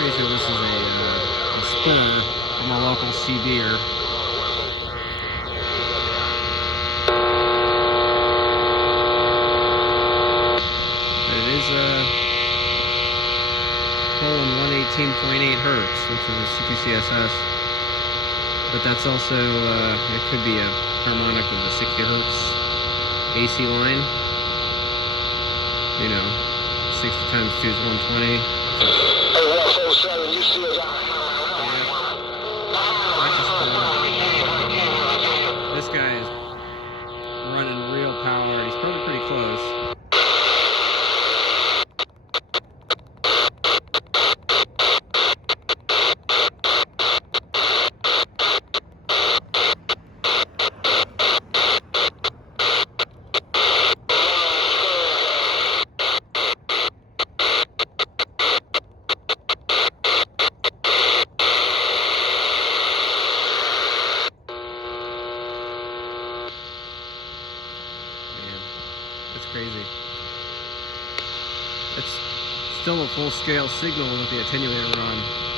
Basically, this is a spur from a local CB'er. But it is pulling 118.8 hertz, which is a CQCSS. But that's also, it could be a harmonic with the 60 hertz AC line. You know, 60 times 2 is 120. This guy is running real power. He's probably pretty close. It's crazy. It's still a full-scale signal with the attenuator on.